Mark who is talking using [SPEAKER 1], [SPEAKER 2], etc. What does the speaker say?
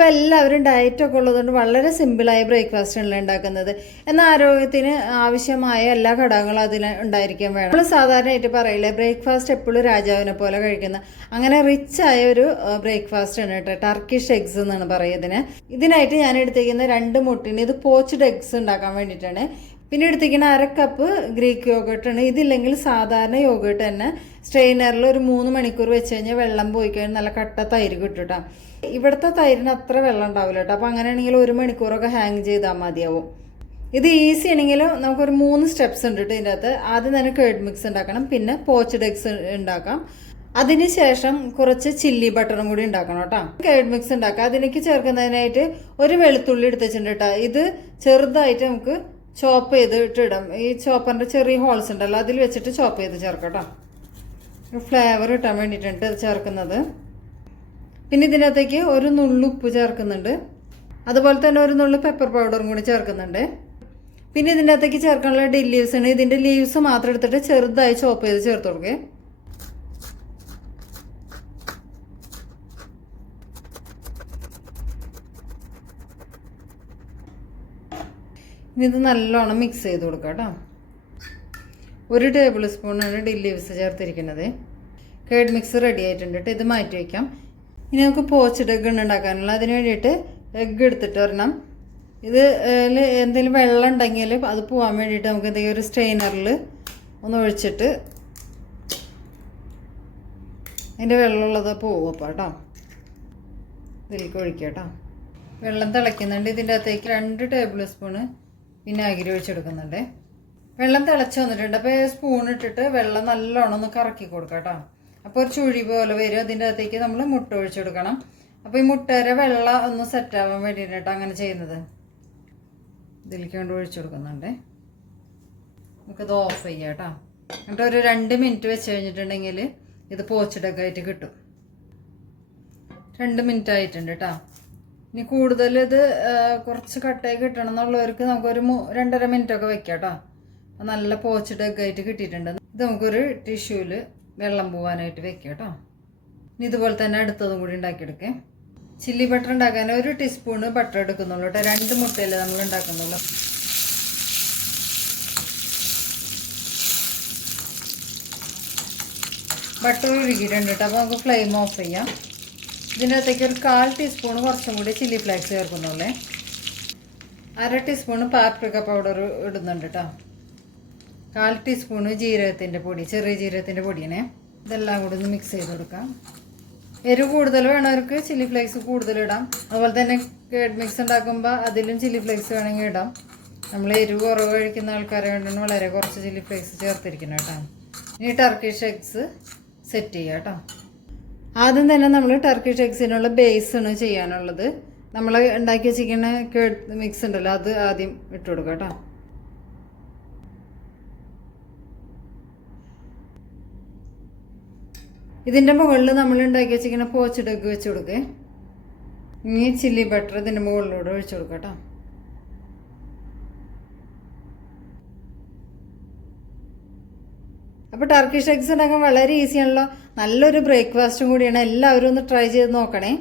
[SPEAKER 1] ഇപ്പം എല്ലാവരും ഡയറ്റൊക്കെ ഉള്ളതുകൊണ്ട് വളരെ സിമ്പിളായ ബ്രേക്ക്ഫാസ്റ്റാണല്ലോ ഉണ്ടാക്കുന്നത്. എന്നാൽ ആരോഗ്യത്തിന് ആവശ്യമായ എല്ലാ ഘടകങ്ങളും അതിൽ ഉണ്ടായിരിക്കാൻ വേണം. നമ്മൾ സാധാരണയായിട്ട് പറയില്ലേ ബ്രേക്ക്ഫാസ്റ്റ് എപ്പോഴും രാജാവിനെ പോലെ കഴിക്കുന്ന അങ്ങനെ റിച്ച് ആയ ഒരു ബ്രേക്ക്ഫാസ്റ്റ് ആണ് കേട്ടോ. ടർക്കിഷ് എഗ്സ് എന്നാണ് പറയുന്നതിന് ഇതിനായിട്ട് ഞാൻ എടുത്തിരിക്കുന്ന രണ്ട് മുട്ടിന് ഇത് പോച്ച്ഡ് എഗ്സ് ഉണ്ടാക്കാൻ വേണ്ടിയിട്ടാണ്. പിന്നെ എടുത്തിരിക്കുന്ന അര കപ്പ് ഗ്രീക്ക് യോഗേർട്ടാണ് ഇതില്ലെങ്കിൽ സാധാരണ യോഗേർട്ട് തന്നെ. സ്ട്രെയിനറിൽ ഒരു മൂന്ന് മണിക്കൂർ വെച്ച് കഴിഞ്ഞാൽ വെള്ളം പോയി കഴിഞ്ഞാൽ നല്ല കട്ട തൈര് കിട്ടും ഇവിടുത്തെ തൈരിന് അത്ര വെള്ളം ഉണ്ടാവില്ല കേട്ടോ അപ്പോൾ അങ്ങനെയാണെങ്കിൽ ഒരു മണിക്കൂറൊക്കെ ഹാങ് ചെയ്താൽ മതിയാവും. ഇത് ഈസി ആണെങ്കിൽ നമുക്കൊരു മൂന്ന് സ്റ്റെപ്സ് ഉണ്ട് കേട്ടോ ഇതിന്റെ അകത്ത്. ആദ്യം തന്നെ കേഡ് മിക്സ് ഉണ്ടാക്കണം. പിന്നെ പോച്ചഡ് എഗ്സ് ഉണ്ടാക്കാം. അതിനുശേഷം കുറച്ച് ചില്ലി ബട്ടറും കൂടി ഉണ്ടാക്കണം കേട്ടോ കേഡ് മിക്സ് ഉണ്ടാക്കാം. അതിലേക്ക് ചേർക്കുന്നതിനായിട്ട് ഒരു വെളുത്തുള്ളി എടുത്തു വെച്ചിട്ടുണ്ട് കേട്ടോ ഇത് ചെറുതായിട്ട് നമുക്ക് ചോപ്പ് ചെയ്തിട്ട് ഇടാം ഈ ചോപ്പറിന്റെ ചെറിയ ഹോൾസ് ഉണ്ടല്ലോ അതിൽ വെച്ചിട്ട് ചോപ്പ് ചെയ്ത് ചേർക്കട്ടോ കേട്ടോ ഫ്ലേവർ കിട്ടാൻ വേണ്ടിയിട്ടുണ്ട് ഇത് ചേർക്കുന്നത്. പിന്നെ ഇതിനകത്തേക്ക് ഒരു നുള്ളു ഉപ്പ് ചേർക്കുന്നുണ്ട്. അതുപോലെ തന്നെ ഒരു നുള്ളു പെപ്പർ പൗഡറും കൂടി ചേർക്കുന്നുണ്ട്. പിന്നെ ഇതിന്റെ അകത്തേക്ക് ചേർക്കാനുള്ള ഡി ലീവ്സ് ആണ്. ഇതിന്റെ ലീവ്സ് മാത്രം എടുത്തിട്ട് ചെറുതായി ചോപ്പ് ചെയ്ത് ചേർത്ത് കൊടുക്കേ. ഇനി ഇത് നല്ലോണം മിക്സ് ചെയ്ത് കൊടുക്കുക കേട്ടോ. ഒരു ടേബിൾ സ്പൂണാണ് ഡില്ലിവിസ് ലീവ്സ് ചേർത്തിരിക്കുന്നത്. കേഡ് മിക്സ് റെഡി ആയിട്ടുണ്ട് കേട്ടോ ഇത് മാറ്റി വയ്ക്കാം ഇനി നമുക്ക് പോച്ചിട്ട് എഗ്ഗ് ഉണ്ടാക്കാനുള്ള അതിന് വേണ്ടിയിട്ട് എഗ്ഗ് എടുത്തിട്ട് വരണം ഇത് എന്തെങ്കിലും വെള്ളം ഉണ്ടെങ്കിൽ അത് പോകാൻ വേണ്ടിയിട്ട് നമുക്ക് എന്തെങ്കിലും ഒരു സ്ട്രെയിനറിൽ ഒന്ന് ഒഴിച്ചിട്ട് അതിന്റെ വെള്ളമുള്ളത് പോകും അപ്പോൾ കേട്ടോ ഇതിലേക്ക് ഒഴിക്കാം കേട്ടോ വെള്ളം തിളയ്ക്കുന്നുണ്ട്. ഇതിന്റെ അകത്തേക്ക് രണ്ട് ടേബിൾ സ്പൂണ് വിനാഗിരി ഒഴിച്ചെടുക്കുന്നുണ്ട്. വെള്ളം തിളച്ച് വന്നിട്ടുണ്ട്. അപ്പോൾ സ്പൂൺ ഇട്ടിട്ട് വെള്ളം നല്ലോണം ഒന്ന് കറക്കി കൊടുക്കുക കേട്ടോ. അപ്പോൾ ഒരു ചുഴി പോലെ വരും. അതിന്റെ അകത്തേക്ക് നമ്മൾ മുട്ട ഒഴിച്ചെടുക്കണം. അപ്പോൾ ഈ മുട്ടയുടെ വെള്ളം ഒന്ന് സെറ്റ് ആവാൻ വേണ്ടിയിട്ടാണ് അങ്ങനെ ചെയ്യുന്നത്. ഇതിലേക്ക് കൊണ്ട് ഒഴിച്ചു കൊടുക്കുന്നുണ്ട് നമുക്കിത് ഓഫ് ചെയ്യാം കേട്ടോ. എന്നിട്ട് ഒരു രണ്ട് മിനിറ്റ് വെച്ച് കഴിഞ്ഞിട്ടുണ്ടെങ്കിൽ ഇത് പോച്ചിടൊക്കെ ആയിട്ട് കിട്ടും. രണ്ട് മിനിറ്റ് ആയിട്ടുണ്ട് കേട്ടോ ഇനി കൂടുതൽ ഇത് കുറച്ച് കട്ടായി കിട്ടണം എന്നുള്ളവർക്ക് നമുക്കൊരു രണ്ടര മിനിറ്റ് ഒക്കെ വെക്കാം കേട്ടോ. നല്ല പോച്ചിട്ട് ഒക്കെ ആയിട്ട് കിട്ടിയിട്ടുണ്ട്. ഇത് നമുക്കൊരു ടിഷ്യൂവിൽ വെള്ളം പോവാനായിട്ട് വെക്കാം കേട്ടോ. ഇനി ഇതുപോലെ തന്നെ അടുത്തതും കൂടി ഉണ്ടാക്കിയെടുക്കേ. ചില്ലി ബട്ടർ ഉണ്ടാക്കാൻ ഒരു ടീസ്പൂൺ ബട്ടർ എടുക്കുന്നുള്ളൂ കേട്ടോ. രണ്ട് മുട്ടയല്ലേ നമ്മൾ ഉണ്ടാക്കുന്നുള്ളൂ. ബട്ടർ ഉരുകിയിട്ടുണ്ട് കേട്ടോ. അപ്പോൾ നമുക്ക് ഫ്ലെയിം ഓഫ് ചെയ്യാം. ഇതിനകത്തേക്ക് ഒരു കാൽ ടീസ്പൂൺ കുറച്ചും കൂടി ചില്ലി ഫ്ലേക്സ് ചേർക്കുന്നുള്ളേ അര ടീസ്പൂൺ പാപ്രിക്ക പൗഡർ ഇടുന്നുണ്ട് കേട്ടോ കാൽ ടീസ്പൂണ് ജീരകത്തിന്റെ പൊടി ചെറിയ ജീരകത്തിന്റെ പൊടിയെ ഇതെല്ലാം കൂടി ഒന്ന് മിക്സ് ചെയ്ത് കൊടുക്കാം. എരിവ് കൂടുതൽ വേണവർക്ക് ചില്ലി ഫ്ലേക്സ് കൂടുതൽ ഇടാം. അതുപോലെ തന്നെ കേഡ് മിക്സ് ഉണ്ടാക്കുമ്പോൾ അതിലും ചില്ലി ഫ്ലേക്സ് വേണമെങ്കിൽ ഇടാം. നമ്മൾ എരിവ് കുറവ് കഴിക്കുന്ന ആൾക്കാരെ വേണ്ടി വളരെ കുറച്ച് ചില്ലി ഫ്ലേക്സ് ചേർത്തിരിക്കണം കേട്ടോ ഇനി ടർക്കിഷ് എഗ്സ് സെറ്റ് ചെയ്യാം കേട്ടോ ആദ്യം തന്നെ നമ്മൾ ടർക്കിഷ് എഗ്സിനുള്ള ബേസാണ് ചെയ്യാനുള്ളത്. നമ്മൾ ഉണ്ടാക്കി വെച്ചിരിക്കുന്ന മിക്സ് ഉണ്ടല്ലോ അത് ആദ്യം ഇട്ട് കൊടുക്കാം കേട്ടോ. ഇതിന്റെ മുകളിൽ നമ്മൾ ഉണ്ടാക്കി വെച്ചിരിക്കുന്ന പോച്ചിടൊക്കെ വെച്ച് കൊടുക്കേ. ഇനി ചില്ലി ബട്ടർ ഇതിന്റെ മുകളിലൂടെ ഒഴിച്ചു കൊടുക്കാം കേട്ടോ. അപ്പോൾ ടർക്കിഷ് എഗ്സ് ഉണ്ടാക്കാൻ വളരെ ഈസിയാണല്ലോ നല്ലൊരു ബ്രേക്ക്ഫാസ്റ്റും കൂടിയാണ്. എല്ലാവരും ഒന്ന് ട്രൈ ചെയ്ത് നോക്കണേ.